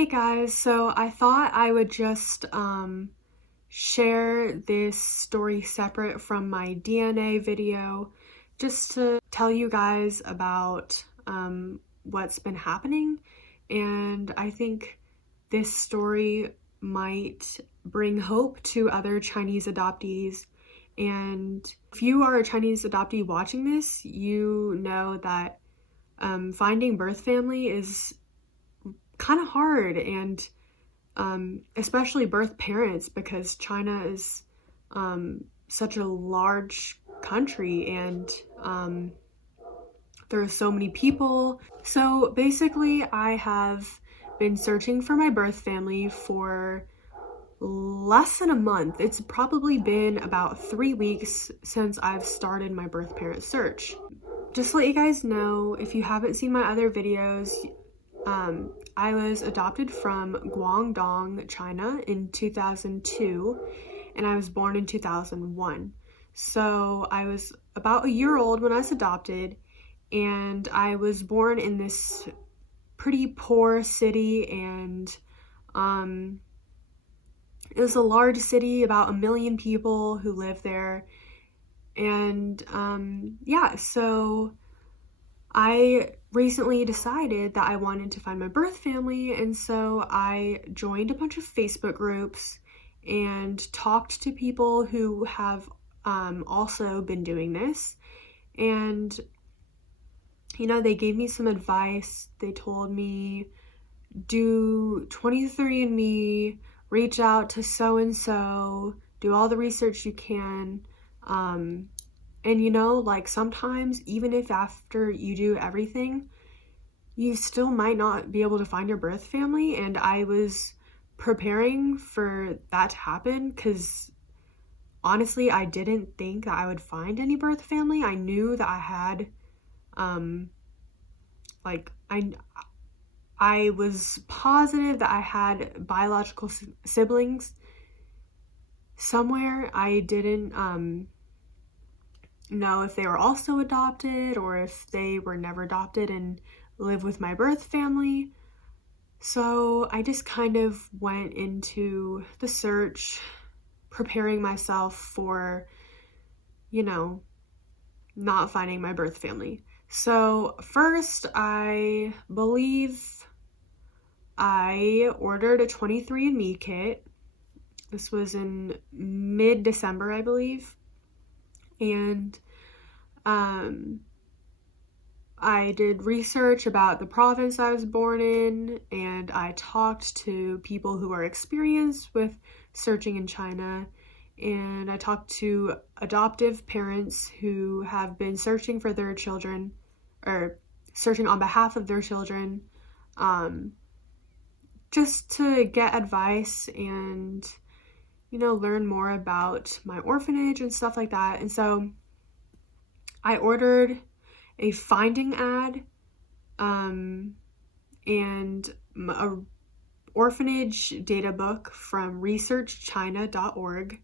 Hey guys, so I thought I would just share this story separate from my DNA video just to tell you guys about what's been happening. And I think this story might bring hope to other Chinese adoptees. And if you are a Chinese adoptee watching this, you know that finding birth family is kind of hard, and especially birth parents, because China is such a large country, and there are so many people. So basically, I have been searching for my birth family for less than a month. It's probably been about 3 weeks since I've started my birth parent search. Just to let you guys know, if you haven't seen my other videos, I was adopted from Guangdong, China in 2002, and I was born in 2001. So I was about a year old when I was adopted, and I was born in this pretty poor city, and it was a large city, about 1 million people who live there. And yeah, so I recently decided that I wanted to find my birth family, and so I joined a bunch of Facebook groups and talked to people who have also been doing this. And they gave me some advice. They told me, do 23andMe, reach out to so and so, do all the research you can. And like sometimes, even if after you do everything, you still might not be able to find your birth family. And I was preparing for that to happen because honestly, I didn't think that I would find any birth family. I knew that I had, I was positive that I had biological siblings somewhere. I didn't, know if they were also adopted or if they were never adopted and live with my birth family. So I just kind of went into the search preparing myself for, not finding my birth family. So first, I believe I ordered a 23andMe kit. This was in mid-December, I believe. And I did research about the province I was born in, and I talked to people who are experienced with searching in China, and I talked to adoptive parents who have been searching for their children, or searching on behalf of their children, just to get advice and learn more about my orphanage and stuff like that. And so I ordered a finding ad and a orphanage data book from researchchina.org,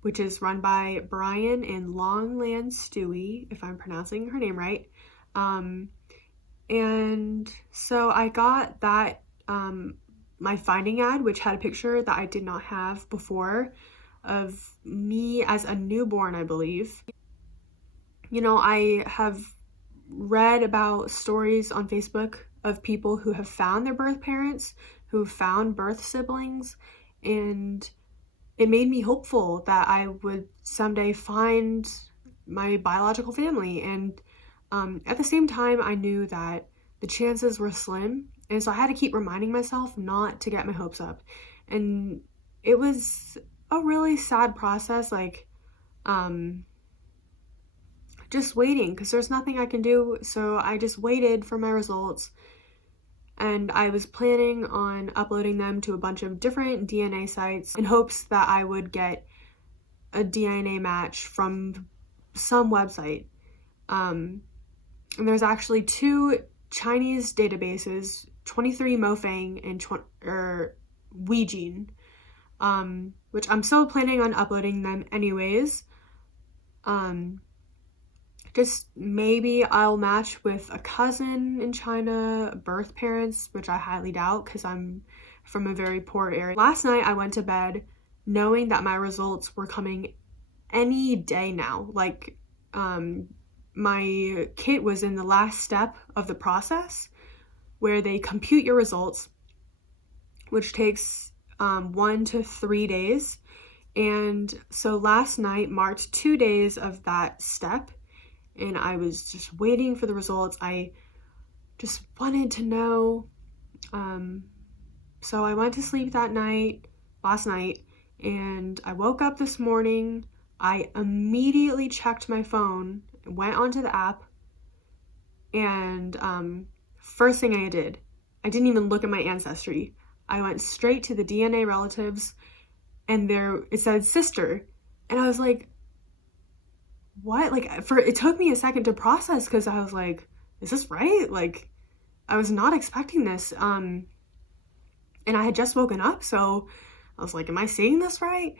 which is run by Brian and Longland Stewie, if I'm pronouncing her name right. And so I got that, my finding ad, which had a picture that I did not have before of me as a newborn, I believe. I have read about stories on Facebook of people who have found their birth parents, who found birth siblings, and it made me hopeful that I would someday find my biological family. And at the same time, I knew that the chances were slim, and so I had to keep reminding myself not to get my hopes up. And it was a really sad process, just waiting, because there's nothing I can do. So I just waited for my results, and I was planning on uploading them to a bunch of different DNA sites in hopes that I would get a DNA match from some website. And there's actually 2 Chinese databases, 23mofang and Weijin, which I'm still planning on uploading them anyways. Just maybe I'll match with a cousin in China, birth parents, which I highly doubt because I'm from a very poor area. Last night I went to bed knowing that my results were coming any day now. Like, my kit was in the last step of the process where they compute your results, which takes 1 to 3 days. And so last night marked 2 days of that step, and I was just waiting for the results. I just wanted to know. So I went to sleep last night, and I woke up this morning. I immediately checked my phone, went onto the app, and first thing I did, I didn't even look at my ancestry. I went straight to the DNA relatives, and there it said sister, and I was like, what? Like, it took me a second to process because I was like, is this right? Like, I was not expecting this. And I had just woken up, so I was like, am I saying this right?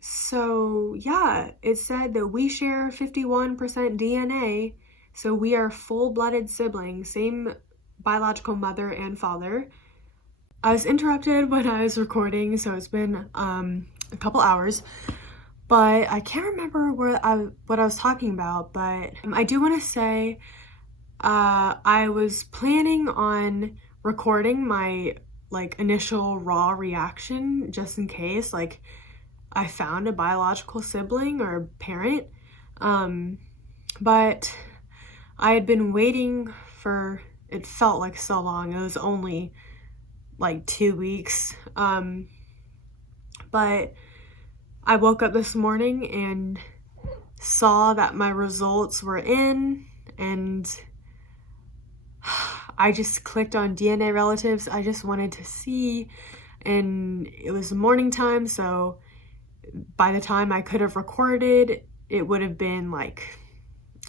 So yeah, it said that we share 51% DNA, so we are full-blooded siblings, same biological mother and father. I was interrupted when I was recording, so it's been a couple hours, but I can't remember what I was talking about. But I do want to say I was planning on recording my initial raw reaction just in case I found a biological sibling or parent, but I had been waiting for, it felt like so long. It was only 2 weeks, but I woke up this morning and saw that my results were in, and I just clicked on DNA relatives. I just wanted to see, and it was morning time, so by the time I could have recorded, it would have been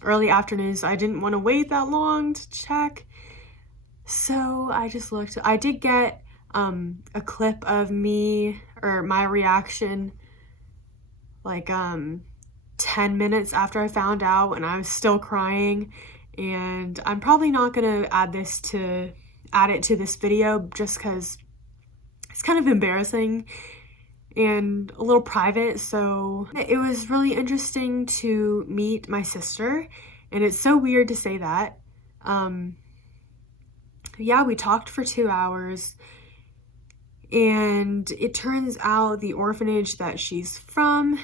early afternoon, so I didn't want to wait that long to check. So I just looked. I did get a clip of me, or my reaction, 10 minutes after I found out, and I was still crying. And I'm probably not gonna add it to this video just because it's kind of embarrassing and a little private. So it was really interesting to meet my sister, and it's so weird to say that. Yeah, we talked for 2 hours, and it turns out the orphanage that she's from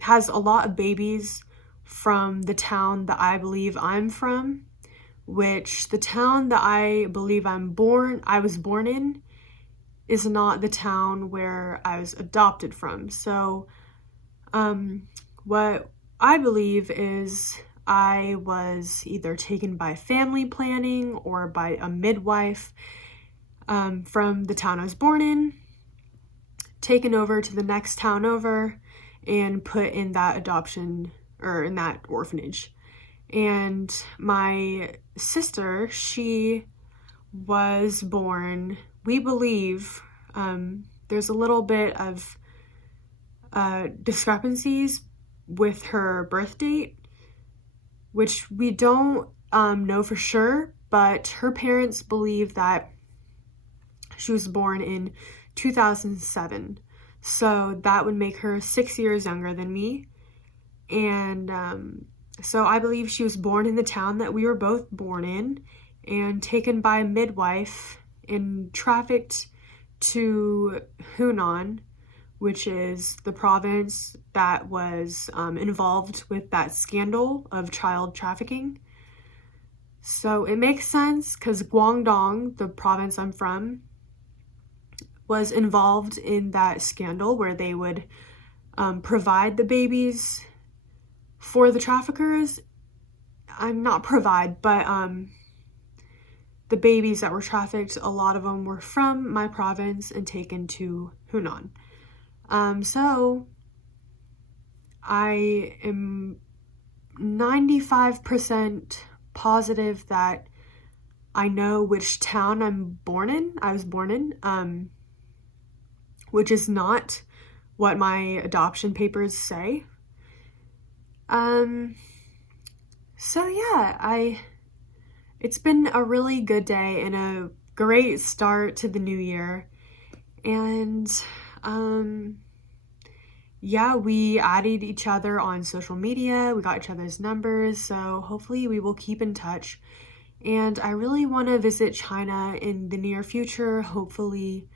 has a lot of babies from the town that I believe I'm from, which the town that I believe I was born in is not the town where I was adopted from. So what I believe is I was either taken by family planning or by a midwife from the town I was born in, taken over to the next town over, and put in that adoption, or in that orphanage. And my sister, she was born, we believe, there's a little bit of discrepancies with her birth date, which we don't know for sure, but her parents believe that she was born in 2007. So that would make her 6 years younger than me. And so I believe she was born in the town that we were both born in, and taken by a midwife and trafficked to Hunan, which is the province that was involved with that scandal of child trafficking. So it makes sense because Guangdong, the province I'm from, was involved in that scandal where they would provide the babies for the traffickers. I'm not provide, but the babies that were trafficked, a lot of them were from my province and taken to Hunan. So I am 95% positive that I know which town I was born in, which is not what my adoption papers say. So yeah, it's been a really good day and a great start to the new year. And yeah, we added each other on social media. We got each other's numbers, so hopefully we will keep in touch. And I really want to visit China in the near future, hopefully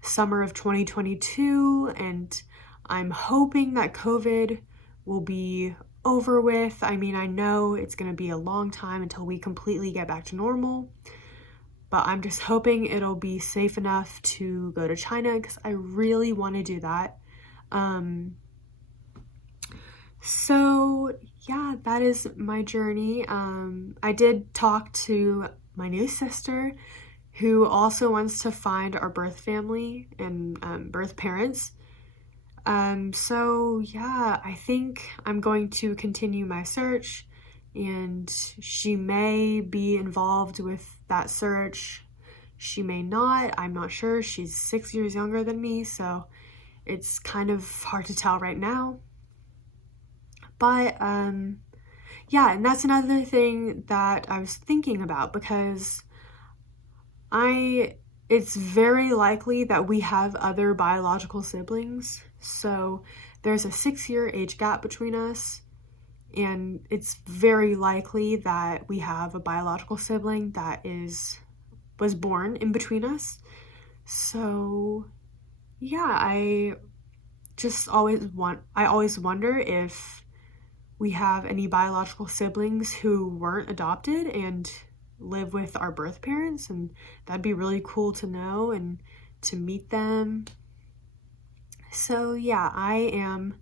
summer of 2022, and I'm hoping that COVID will be over with. I mean, I know it's going to be a long time until we completely get back to normal, but I'm just hoping it'll be safe enough to go to China because I really want to do that. So yeah, that is my journey. I did talk to my new sister who also wants to find our birth family and birth parents. So yeah, I think I'm going to continue my search, and she may be involved with that search. She may not. I'm not sure. She's 6 years younger than me, so it's kind of hard to tell right now. But yeah, and that's another thing that I was thinking about because it's very likely that we have other biological siblings. So there's a 6-year age gap between us, and it's very likely that we have a biological sibling that was born in between us. So yeah, I always wonder if we have any biological siblings who weren't adopted and live with our birth parents, and that'd be really cool to know and to meet them. So yeah, I am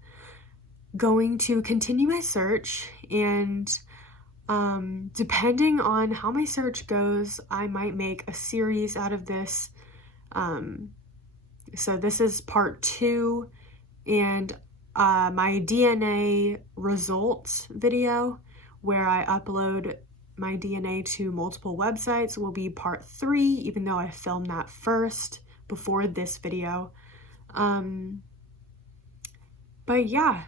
going to continue my search, and depending on how my search goes, I might make a series out of this. So this is part 2, and my DNA results video where I upload my DNA to multiple websites will be part 3, even though I filmed that first before this video. But yeah,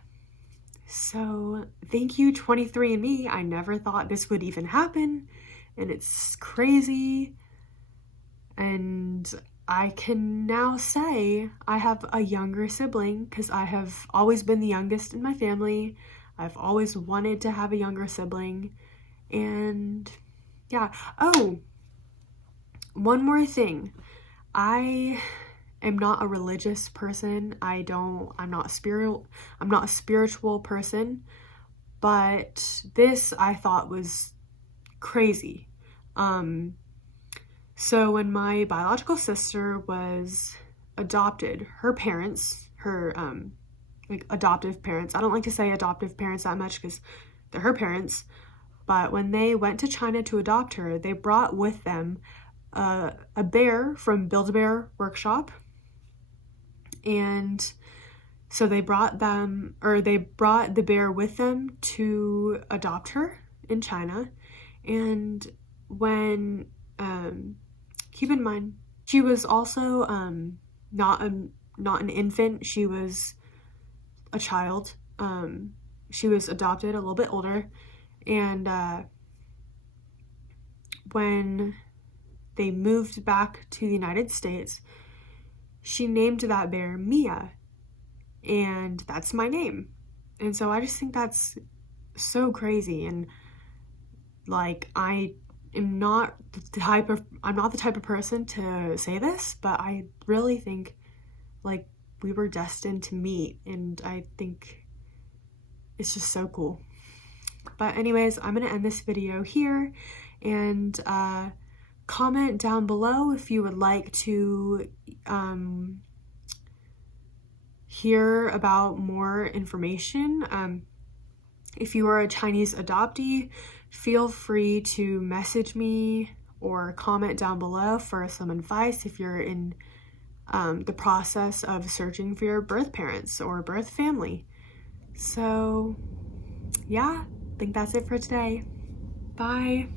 so thank you 23andMe. I never thought this would even happen, and it's crazy. And I can now say I have a younger sibling because I have always been the youngest in my family. I've always wanted to have a younger sibling. And yeah. Oh, one more thing. I am not a religious person. I'm not a spiritual person, but this I thought was crazy. So when my biological sister was adopted, her parents, her like adoptive parents, I don't like to say adoptive parents that much because they're her parents, but when they went to China to adopt her, they brought with them a bear from Build-A-Bear Workshop. And so they brought the bear with them to adopt her in China. And when keep in mind, she was also not an infant. She was a child. She was adopted a little bit older, and when they moved back to the United States, she named that bear Mia, and that's my name. And so I just think that's so crazy, and like I'm not the type of person to say this, but I really think like we were destined to meet, and I think it's just so cool. But anyways, I'm gonna end this video here, and comment down below if you would like to hear about more information. If you are a Chinese adoptee, feel free to message me or comment down below for some advice if you're in the process of searching for your birth parents or birth family. So yeah, I think that's it for today. Bye.